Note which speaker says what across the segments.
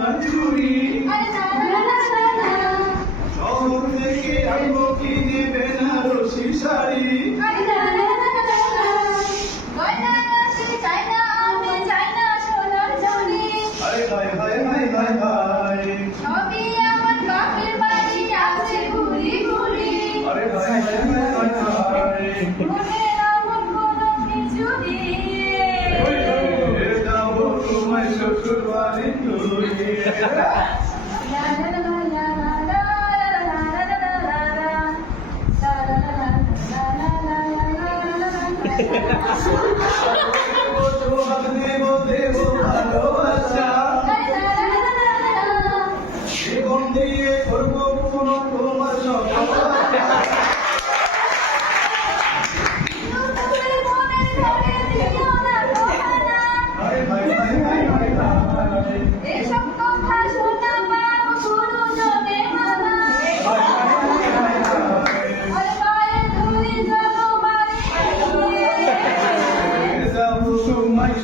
Speaker 1: মাধুরী। শহর থেকে আইব কিনে বেনারসি শাড়ি। Good morning. দেব দেব ভালো।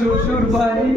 Speaker 1: শ্বশুর বাড়ি